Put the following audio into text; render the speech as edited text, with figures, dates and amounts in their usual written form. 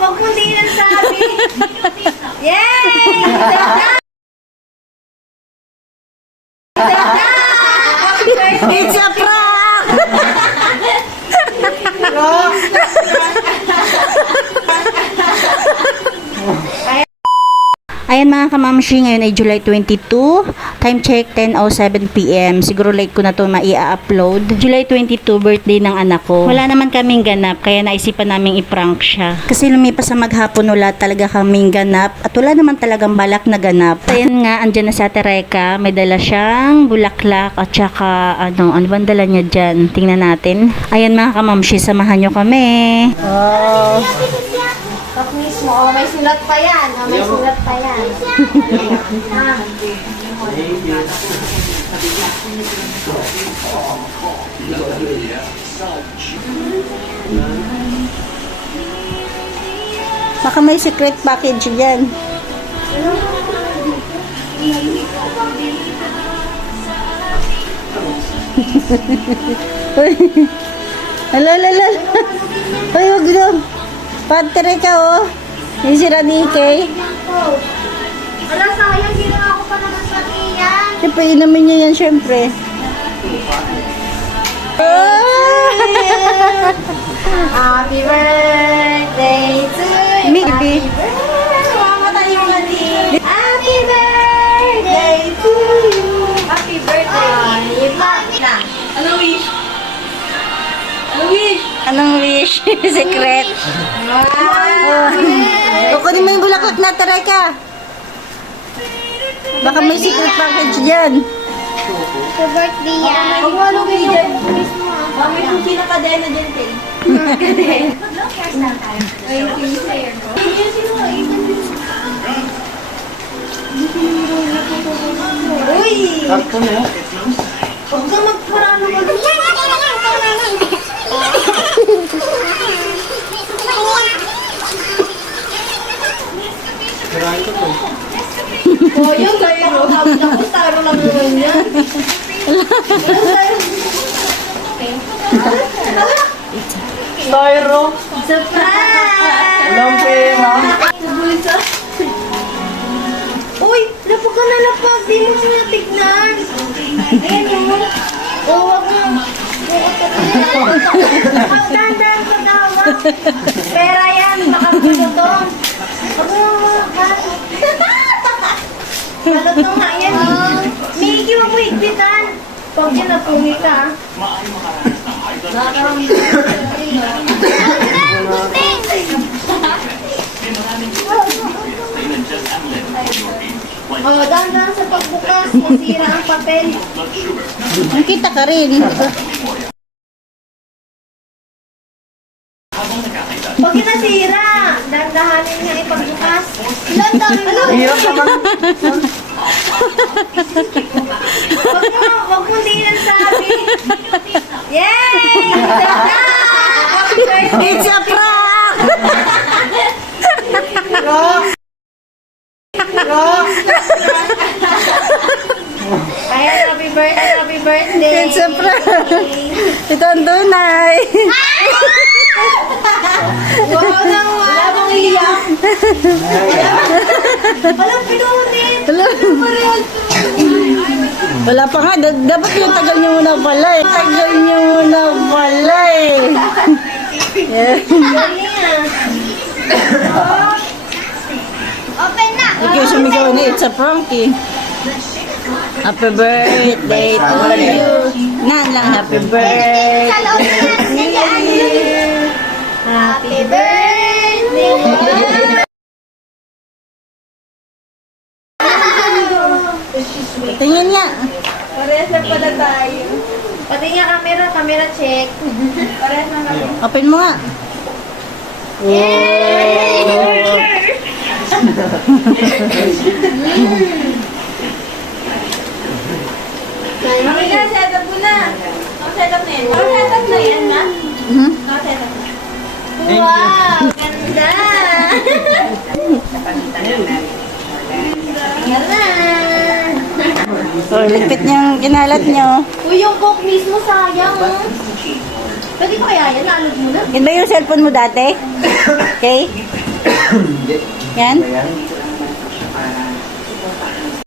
Wag mo din ang sabi. Yay! Dada! Dada! It's a prank! Ayan mga kamamshi, ngayon ay July 22. Time check 10:07 PM. Siguro late ko na to maia-upload. July 22, birthday ng anak ko. Wala naman kaming ganap, kaya naisipan naming i-prank siya. Kasi lumipas sa maghapon, wala talaga kaming ganap. At wala naman talagang balak na ganap. Ayan nga, andyan na si Ate Reka. May dala siyang bulaklak at saka ano bang dala niya dyan? Tingnan natin. Ayan mga kamamshi, samahan nyo kami. Oh. Pag mismo, may sulat pa yan. May sulat pa yan. Baka may secret package dyan. Uy. Alalala. Uy, wag lang. Patre ka, oh. Yung sira ni Ikay. Wala, sayang. Ginawa ko pa naman pati yan. Siyempre, inamin niya yan, siyempre. Happy birthday to you. Maybe. Mamatay yung mali. Happy birthday to you. Happy birthday. Ano wish? Ano wish? Anong wish? Secret. Kukunin mo yung bulaklak na, Tere ka. Baka may secret package dyan. Happy birthday yan. Huwag mo alugin yung mismo. Bakit yung pinakadena dyan, Tay? Uy! Huwag ka magparano Oh, yun tayo. Ako, taro lang naman yan. Tyro. Surprise! Walang pera. Uy, lapag ka na lapag. Di mo siya tignan. Ayan mo. Oh, wag mo. Dahan-dahan ka na, wag. Pera yan. Baka magutong. Wag mo mga Malutong nga yan. Miki, wag mo higpitan. Pag yan napungi ka. Oh, dahan-dahan sa pagbukas. Masira ang papel. Nakita ka rin. Pag yun nasira, dahan-dahanin niya ipagbukas. Ilan dami mo? Hirap naman. Wag mo din ang sabi. Yay! Dada! Happy birthday! It's a prank! Ayan, happy birthday, happy birthday. It's a prank! Ito ang tunay. Wow lang, wow. Wala mong iyak. Walang pinunin. Wala pa nga. Dapat yung tagal niyo muna pala eh. Tagal niyo muna pala eh. Yeah. Open na. Ikaw sumigaw na, it's a prank eh. Happy birthday to you. Nan lang, happy birthday. Sa loob na. Happy birthday. Tingin niya. Parehas na pala tayo. Pati nga camera check. Parehas na kami. Open mo nga. Okay na, setup mo na. Setup na yan. Setup na yan na. Setup na. Wow! Ganda! Ganda! So, lipit niyang ginalat niyo. Uy, yung coke mismo sayang. Pwede pa kaya yan? Naalog mo na. Yan ba yung cellphone mo dati? Okay? Hindi. Yan? Ayan.